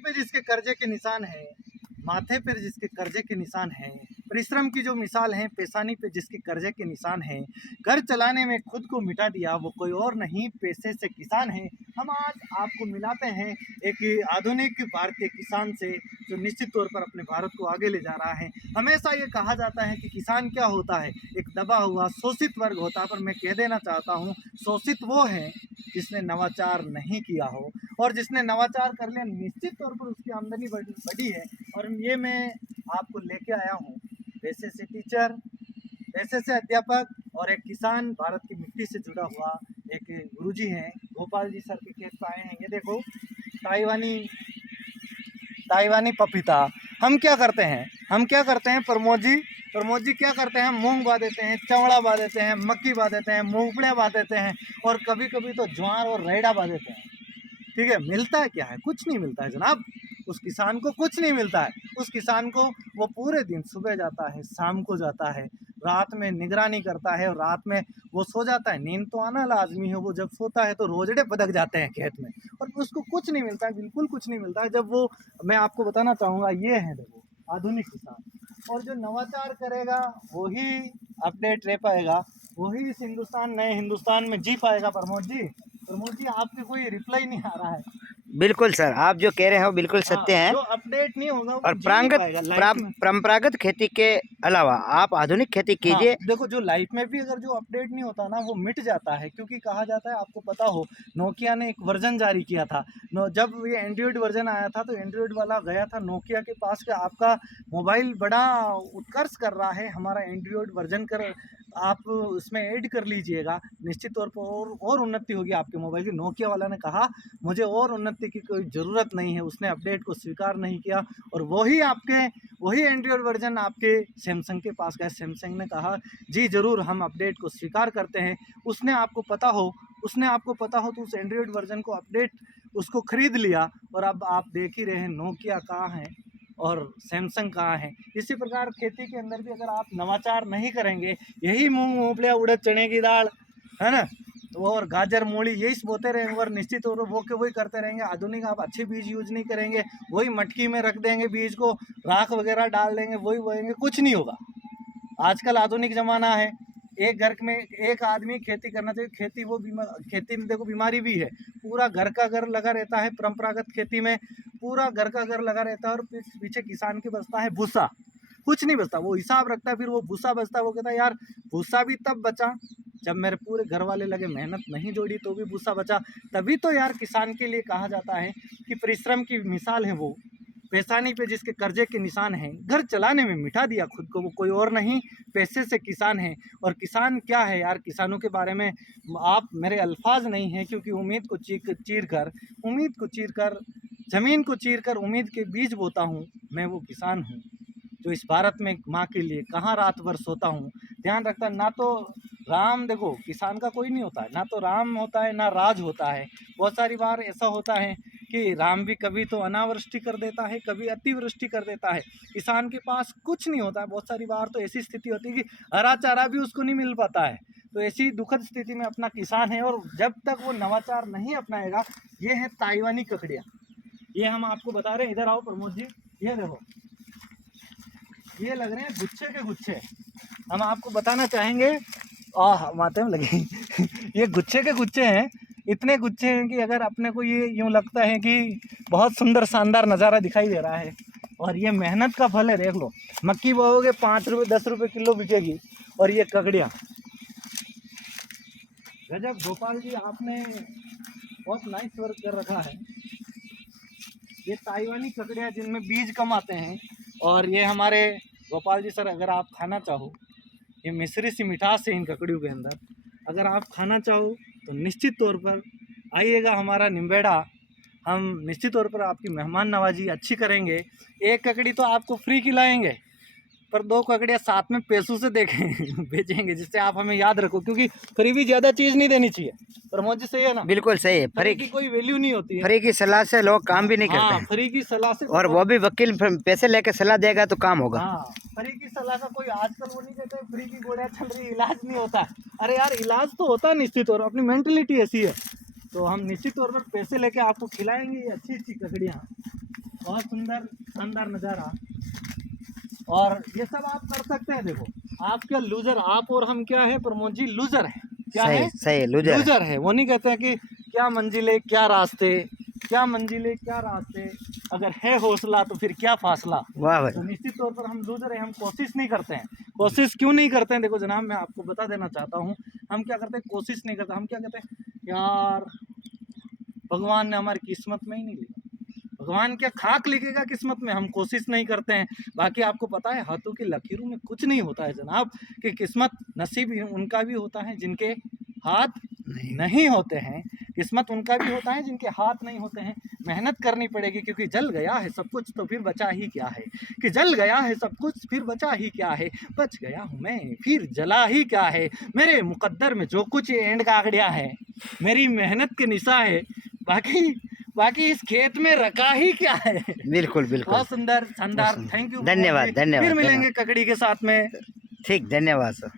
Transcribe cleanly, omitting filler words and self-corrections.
पे जिसके कर्जे के निशान है, माथे पर जिसके कर्जे के निशान है, परिश्रम की जो मिसाल है, पेशानी पे जिसके कर्जे के निशान है, घर चलाने में खुद को मिटा दिया वो कोई और नहीं पैसे से किसान है। हम आज आपको मिलाते हैं एक आधुनिक भारतीय किसान से जो निश्चित तौर पर अपने भारत को आगे ले जा रहा है। हमेशा ये कहा जाता है कि किसान क्या होता है, एक दबा हुआ शोषित वर्ग होता है, पर मैं कह देना चाहता हूँ शोषित वो है जिसने नवाचार नहीं किया हो, और जिसने नवाचार कर लिया निश्चित तौर पर उसकी आमदनी बढ़ी है। और ये मैं आपको लेके आया हूँ पैसे से टीचर, पैसे से अध्यापक और एक किसान, भारत की मिट्टी से जुड़ा हुआ एक गुरुजी हैं, गोपाल जी सर के खेत पे आए हैं। ये देखो ताइवानी पपीता। हम क्या करते हैं प्रमोद जी क्या करते हैं, मूंग बा देते हैं, चवड़ा बा देते हैं, मक्की बा देते हैं, मूंगफलियाँ बा देते हैं, और कभी कभी तो ज्वार और रेड़ा बा देते हैं। ठीक है, मिलता है क्या है? कुछ नहीं मिलता है जनाब। उस किसान को कुछ नहीं मिलता है। उस किसान को वो पूरे दिन सुबह जाता है, शाम को जाता है, रात में निगरानी करता है, और रात में वो सो जाता है। नींद तो आना लाजमी है। वो जब सोता है तो रोजड़े बदक जाते हैं खेत में, और उसको कुछ नहीं मिलता है, बिल्कुल कुछ नहीं मिलता है। जब वो, मैं आपको बताना चाहूँगा, ये है देखो आधुनिक किसान। और जो नवाचार करेगा वही अपडेट रह पाएगा, वही इस नए हिंदुस्तान में जी पाएगा। प्रमोद जी आपके कोई रिप्लाई नहीं आ रहा है। बिल्कुल सर, आप जो कह रहे हैं वो बिल्कुल सत्य है। जो अपडेट नहीं होगा वो और जी नहीं पाएगा लाइफ में। परंपरागत खेती के अलावा आप आधुनिक खेती कीजिए। देखो जो लाइफ में भी अगर जो अपडेट नहीं होता ना वो मिट जाता है, क्योंकि कहा जाता है, आपको पता हो, नोकिया ने एक वर्जन जारी किया था। जब ये एंड्रॉयड वर्जन आया था तो एंड्रॉयड वाला गया था नोकिया के पास कि आपका मोबाइल बड़ा उत्कर्ष कर रहा है, हमारा एंड्रॉयड वर्जन कर आप उसमें ऐड कर लीजिएगा, निश्चित तौर पर और उन्नति होगी आपके मोबाइल की। नोकिया वाला ने कहा मुझे और उन्नति की कोई ज़रूरत नहीं है, उसने अपडेट को स्वीकार नहीं किया, और वही एंड्रॉयड वर्जन आपके सैमसंग के पास गया। सैमसंग ने कहा जी ज़रूर, हम अपडेट को स्वीकार करते हैं। उसने आपको पता हो तो उस एंड्रॉयड वर्जन को अपडेट उसको खरीद लिया, और अब आप देख ही रहे हैं नोकिया कहाँ है और सैमसंग कहाँ है। इसी प्रकार खेती के अंदर भी अगर आप नवाचार नहीं करेंगे, यही मूंग मूंगफलियाँ उड़द चने की दाल है ना, तो और गाजर मूली यही बोते रहेंगे, और निश्चित तौर पर वो के वही करते रहेंगे। आधुनिक आप अच्छे बीज यूज नहीं करेंगे, वही मटकी में रख देंगे, बीज को राख वगैरह डाल देंगे, वही बोएंगे, कुछ नहीं होगा। आजकल आधुनिक ज़माना है, एक घर में एक आदमी खेती करना चाहिए। खेती में देखो बीमारी भी है, पूरा घर का घर लगा रहता है। परंपरागत खेती में पूरा घर का घर लगा रहता है, और पीछे किसान के बचता है भूसा, कुछ नहीं बचता। वो हिसाब रखता है, फिर वो भूसा बचता है, वो कहता है यार भूसा भी तब बचा जब मेरे पूरे घर वाले लगे, मेहनत नहीं जोड़ी तो भी भूसा बचा। तभी तो यार किसान के लिए कहा जाता है कि परिश्रम की मिसाल है वो, पेशानी पे जिसके कर्जे के निशान हैं, घर चलाने में मिटा दिया खुद को वो कोई और नहीं पैसे से किसान है। और किसान क्या है यार, किसानों के बारे में आप, मेरे अल्फाज नहीं है, क्योंकि उम्मीद को चीर कर ज़मीन को चीर कर उम्मीद के बीज बोता हूँ। मैं वो किसान हूँ जो इस भारत में माँ के लिए कहाँ रात भर सोता हूँ। ध्यान रखता, ना तो राम, देखो किसान का कोई नहीं होता है, ना तो राम होता है ना राज होता है। बहुत सारी बार ऐसा होता है कि राम भी कभी तो अनावृष्टि कर देता है, कभी अतिवृष्टि कर देता है। किसान के पास कुछ नहीं होता है, बहुत सारी बार तो ऐसी स्थिति होती है कि हरा चारा भी उसको नहीं मिल पाता है। तो ऐसी दुखद स्थिति में अपना किसान है, और जब तक वो नवाचार नहीं अपनाएगा। ये है ताइवानी ककड़ियाँ, ये हम आपको बता रहे हैं। इधर आओ प्रमोद जी, ये देखो, ये लग रहे हैं गुच्छे के गुच्छे। हम आपको बताना चाहेंगे, माथे में लगे ये गुच्छे के गुच्छे हैं, इतने गुच्छे हैं कि अगर अपने को ये यूँ लगता है कि बहुत सुंदर शानदार नज़ारा दिखाई दे रहा है। और ये मेहनत का फल है, देख लो। मक्की बोओगे 5 रुपये 10 रुपये किलो बिकेगी, और ये ककड़ियाँ गजब। गोपाल जी आपने बहुत नाइस वर्क कर रखा है। ये ताइवानी ककड़ियाँ जिनमें बीज कम आते हैं, और ये हमारे गोपाल जी सर, अगर आप खाना चाहो, ये मिश्री सी मिठास है इन ककड़ियों के अंदर, अगर आप खाना चाहो तो निश्चित तौर पर आइएगा हमारा निम्बेड़ा। हम निश्चित तौर पर आपकी मेहमान नवाजी अच्छी करेंगे। एक ककड़ी तो आपको फ्री खिलाएंगे, पर 2 ककड़ियाँ साथ में पैसों से देखें बेचेंगे, जिससे आप हमें याद रखो, क्योंकि फ्री भी ज़्यादा चीज़ नहीं देनी चाहिए। प्रमोद जी सही है ना? बिल्कुल सही है। फ्री की कोई वैल्यू नहीं होती है। फ्री की सलाह से लोग काम भी नहीं करते हैं। फ्री की सलाह से, और वो भी वकील पैसे लेके सलाह देगा तो काम होगा। फ्री की सलाह का कोई आजकल वो नहीं कहते फ्री की गोलियां चल रही, इलाज नहीं होता। अरे यार इलाज तो होता है निश्चित तौर पर, अपनी मेंटलिटी ऐसी है। तो हम निश्चित तौर पर पैसे लेके आपको खिलाएंगे ये अच्छी अच्छी ककड़ियाँ। बहुत सुंदर शानदार नज़ारा। और ये सब आप कर सकते हैं। देखो आप क्या लूजर, आप और हम क्या है प्रमोद जी, लूजर है। क्या सही है? सही लूजर लूजर है। वो नहीं कहते हैं कि क्या मंजिले क्या रास्ते, क्या मंजिले क्या रास्ते, अगर है हौसला तो फिर क्या फासला। वाह भाई तो निश्चित तौर पर हम लूजर है, हम कोशिश नहीं करते हैं। कोशिश क्यों नहीं करते हैं? देखो जनाब, मैं आपको बता देना चाहता हूँ, हम क्या करते हैं, कोशिश नहीं करते। हम क्या कहते हैं, यार भगवान ने हमारी किस्मत में ही नहीं लिखा। भगवान क्या खाक लिखेगा किस्मत में, हम कोशिश नहीं करते हैं। बाकी आपको पता है हाथों की लकीरों में कुछ नहीं होता है जनाब, कि किस्मत नसीब उनका भी होता है जिनके हाथ नहीं होते हैं, किस्मत उनका भी होता है जिनके हाथ नहीं होते हैं। मेहनत करनी पड़ेगी, क्योंकि जल गया है सब कुछ तो फिर बचा ही क्या है, कि जल गया है सब कुछ फिर बचा ही क्या है, बच गया हूँ मैं फिर जला ही क्या है, मेरे मुकद्दर में जो कुछ एंड कागड़िया है, मेरी मेहनत के निशा है, बाकी बाकी इस खेत में रखा ही क्या है। बिल्कुल बिल्कुल बहुत सुंदर शानदार, थैंक यू। धन्यवाद, धन्यवाद, फिर मिलेंगे ककड़ी के साथ में। ठीक, धन्यवाद सर।